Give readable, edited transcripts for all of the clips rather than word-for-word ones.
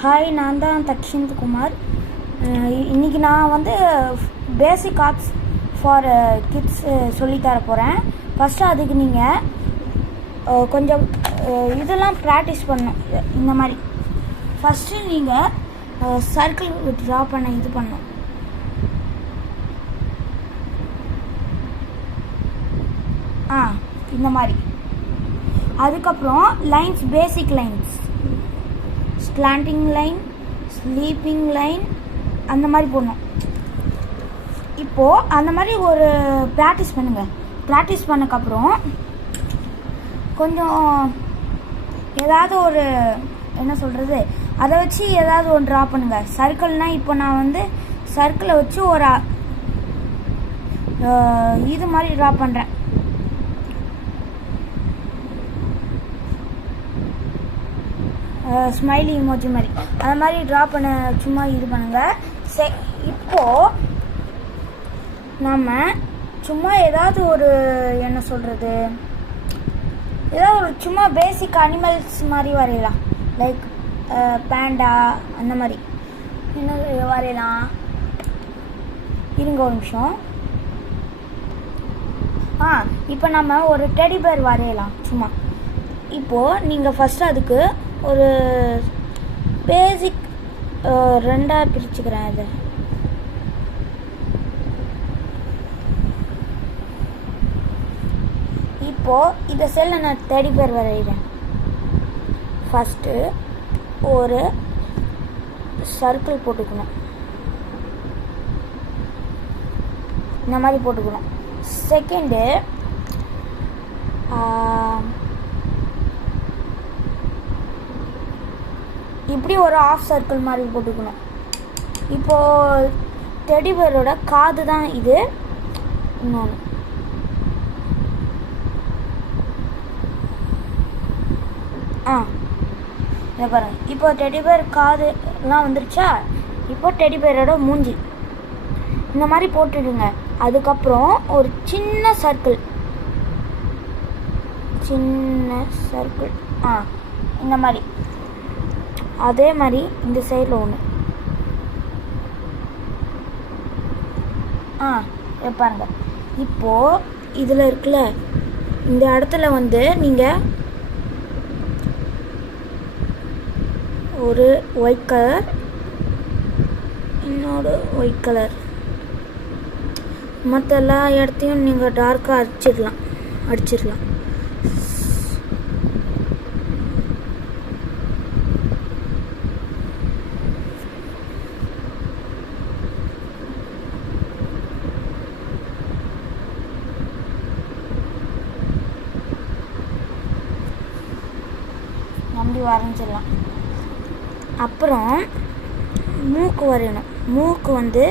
Hi, நான் தான் தக்ஷிந்த் குமார். இன்றைக்கி நான் வந்து பேசிக் ஆர்ட்ஸ் ஃபார் கிட்ஸ் சொல்லித்தர போகிறேன். ஃபஸ்ட்டு அதுக்கு நீங்கள் கொஞ்சம் இதெல்லாம் ப்ராக்டிஸ் பண்ணணும். இந்த மாதிரி ஃபஸ்ட்டு நீங்கள் சர்க்கிள் ட்ரா பண்ண இது பண்ணணும். இந்த மாதிரி. அதுக்கப்புறம் lines, basic lines, slanting line, sleeping line, அந்த மாதிரி போடணும். இப்போது அந்த மாதிரி ஒரு ப்ராக்டிஸ் பண்ணுங்கள். ப்ராக்டிஸ் பண்ணக்கப்புறம் கொஞ்சம் ஏதாவது ஒரு என்ன சொல்கிறது, அதை வச்சு ஏதாவது ஒன்று ட்ரா பண்ணுங்கள். சர்க்கிள்னால் இப்போ நான் வந்து சர்க்கிளை வச்சு ஒரு இது மாதிரி ட்ரா பண்ணுறேன். ஸ்மைலி இமோஜி மாதிரி அது மாதிரி ட்ரா பண்ண சும்மா இது பண்ணுங்கள். இப்போது நம்ம சும்மா ஏதாவது ஒரு என்ன சொல்கிறது, ஏதாவது ஒரு சும்மா பேசிக் அனிமல்ஸ் மாதிரி வரையலாம். லைக் பேண்டா, அந்த மாதிரி என்ன வரையலாம். இருங்க ஒரு நிமிஷம். இப்போ நம்ம ஒரு டெடி பேர் வரையலாம் சும்மா. இப்போது நீங்கள் ஃபஸ்ட்டு அதுக்கு ஒரு பேசிக் ரெண்டாக பிரிச்சுக்கிறேன். இது இப்போது இந்த செல்லை நான் டெடி பேர் வரைகிறேன். ஃபஸ்ட்டு ஒரு சர்க்கிள் போட்டுக்கணும். இந்த மாதிரி போட்டுக்கணும். செகண்டு இப்படி ஒரு ஆஃப் சர்க்கிள் மாதிரி போட்டுக்கணும். இப்போது டெடி பேரோட காது தான் இது. இன்னொன்று இதை பாருங்கள். இப்போ டெடி பேர் காது எல்லாம் வந்துருச்சா. இப்போ டெடி பேரோட மூஞ்சி இந்த மாதிரி போட்டுடுங்க. அதுக்கப்புறம் ஒரு சின்ன சர்க்கிள் இந்த மாதிரி. அதே மாதிரி இந்த சைடில் ஒன்று. பாருங்க. இப்போது இதில் இருக்குல்ல, இந்த இடத்துல வந்து நீங்கள் ஒரு ஒயிட் கலர், இன்னொரு ஒயிட் கலர், மற்ற எல்லா இடத்தையும் நீங்கள் டார்க்காக அடிச்சிடலாம். நம்பி வரைஞ்சிடலாம். அப்புறம் மூக்கு வரையணும். மூக்கு வந்து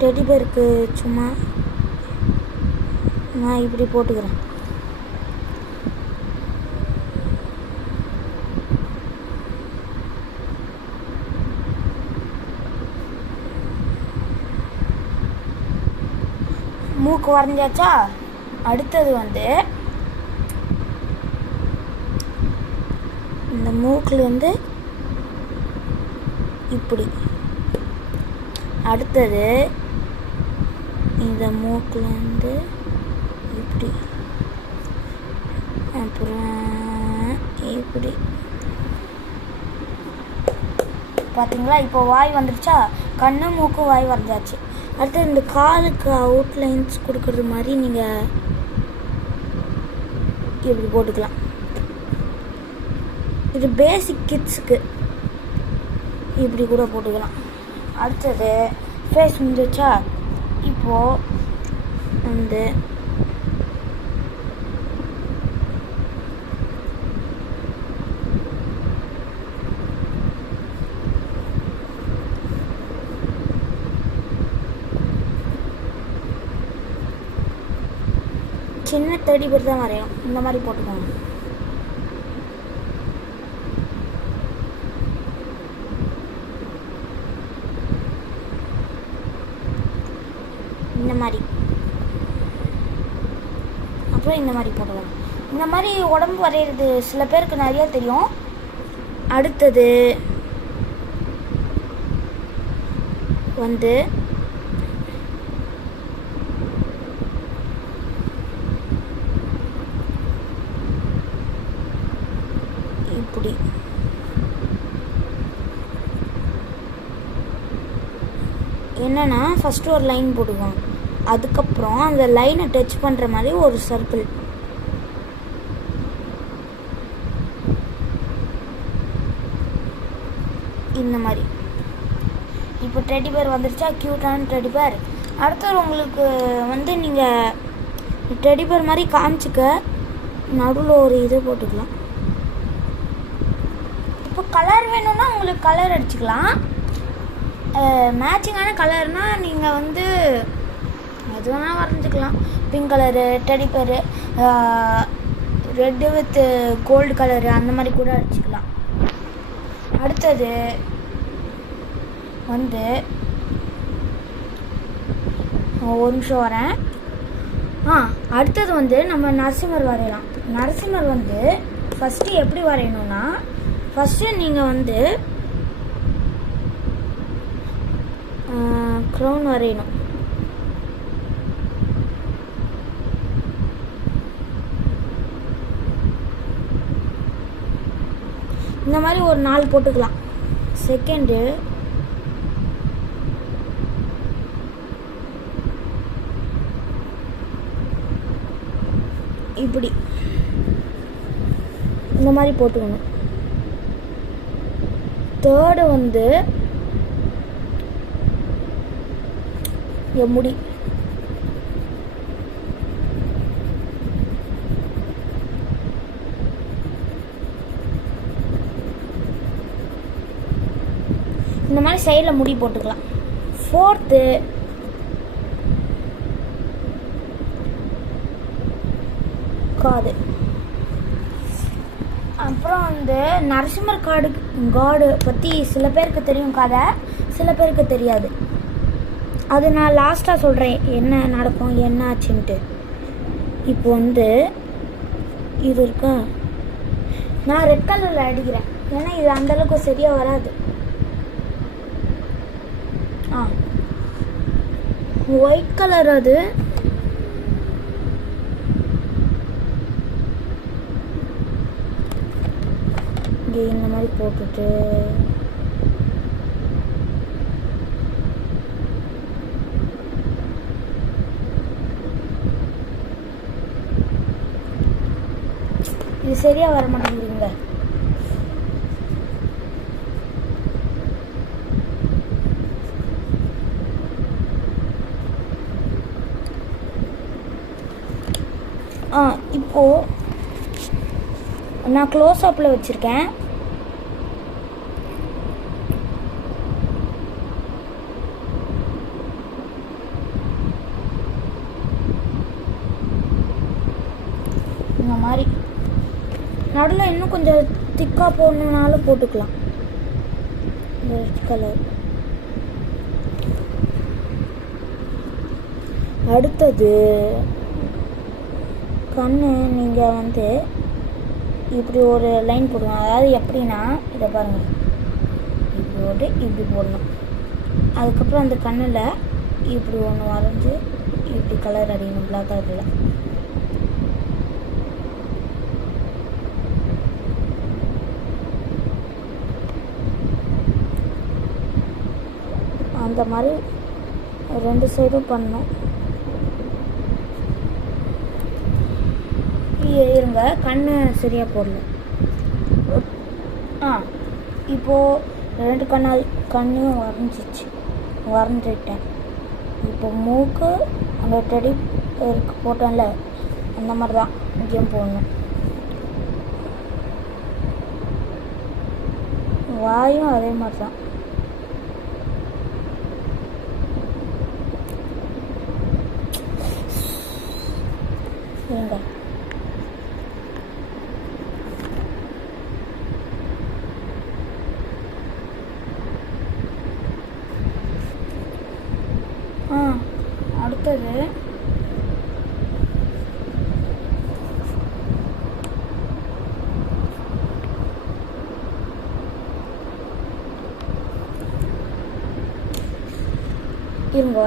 டெடி பேருக்கு சும்மா நான் இப்படி போட்டுக்கிறேன். மூக்கு வரைஞ்சாச்சா. அடுத்தது வந்து இந்த மூக்குலேருந்து இப்படி. அடுத்தது இந்த மூக்குலேருந்து இப்படி. அப்புறம் இப்படி. பார்த்தீங்களா? இப்போ வாய் வந்துருச்சா. கண்ணு, மூக்கு, வாய் வரைஞ்சாச்சு. அடுத்து இந்த காலுக்கு அவுட்லைன்ஸ் கொடுக்குறது மாதிரி நீங்கள் இப்படி போட்டுக்கலாம். இது பேசிக் கிட்ஸுக்கு இப்படி கூட போட்டுக்கலாம். அடுத்தது ஃபேஸ் முடிஞ்சிச்சா. இப்போது வந்து சின்ன டெடி பேர் தான் வரையும். இந்த மாதிரி போட்டுக்கோங்க. இந்த மாதிரி. அப்புறம் இந்த மாதிரி போடுவோம். இந்த மாதிரி உடம்பு வரைகிறது சில பேருக்கு நிறையா தெரியும். அடுத்தது வந்து இப்படி என்னன்னா ஃபஸ்ட்டு ஒரு லைன் போட்டுக்கோங்க, அதுக்கப்புறம் அந்த லைனை டச் பண்ணுற மாதிரி ஒரு சர்க்கிள். இந்த மாதிரி இப்போ டெடி பேர் வந்துருச்சா, க்யூட்டான டெடி பேர். அடுத்தது உங்களுக்கு வந்து நீங்கள் டெடி பேர் மாதிரி காமிச்சிக்க நடுவில் ஒரு இதை போட்டுக்கலாம். இப்போ கலர் வேணும்னா உங்களுக்கு கலர் அடிச்சுக்கலாம். மேட்சிங்கான கலர்னால் நீங்கள் வந்து எது வேணால் வரைஞ்சிக்கலாம். பிங்க் கலரு, டெடி பேரு, ரெட்டு வித் கோல்டு கலரு, அந்த மாதிரி கூட அடிச்சுக்கலாம். அடுத்தது வந்து ஒரு நிமிஷம் வரேன். அடுத்தது வந்து நம்ம நரசிம்மர் வரையலாம். நரசிம்மர் வந்து ஃபஸ்ட்டு எப்படி வரையணும்னா, ஃபஸ்ட்டு நீங்கள் வந்து க்ரௌன் வரையணும். இந்த மாதிரி ஒரு 4 போட்டுக்கலாம். செகண்டு இப்படி இந்த மாதிரி போட்டுக்கணும். தேர்டு வந்து முடி. இந்த மாதிரி சைடில் முடி போட்டுக்கலாம். ஃபோர்த்து காது. அப்புறம் வந்து நரசிம்மர் காடு பற்றி சில பேருக்கு தெரியும் கதை, சில பேருக்கு தெரியாது. அது நான் லாஸ்ட்டாக சொல்கிறேன் என்ன நடக்கும் என்ன ஆச்சுன்ட்டு. இப்போ வந்து இது இருக்கா, நான் ரெட் கலரில் அடிக்கிறேன், ஏன்னா இது அந்தளவுக்கு சரியாக வராது. ஒயிட் கலர் அது. இங்கே இந்த மாதிரி போட்டுட்டு இது சரியா வர மாட்டேங்குதுங்க. இப்போ நான் க்ளோஸ் அப்பில் வச்சுருக்கேன். இந்த மாதிரி நடுவில் இன்னும் கொஞ்சம் திக்காக போடணுன்னாலும் போட்டுக்கலாம். Red colour. அடுத்தது கண்ணு நீங்கள் வந்து இப்படி ஒரு லைன் போடுவோம். அதாவது எப்படின்னா இதை பாருங்கள், இப்படி போட்டு இப்படி போடணும். அதுக்கப்புறம் அந்த கண்ணில் இப்படி ஒன்று வரைஞ்சி இப்படி கலர் அடிக்கணும், பிளாக் கலரில். அந்த மாதிரி 2 சைடும் பண்ணணும். இருங்க, கண்ணு சரியாக போடல. இப்போது 2 கண்ணையும் வரைஞ்சிட்டேன். இப்போ மூக்கு அந்த டெடி போட்டோம்ல, அந்த மாதிரி தான் இங்கேயும் போடணும். வாயும் அதே மாதிரி தான். அடுத்தது இருங்க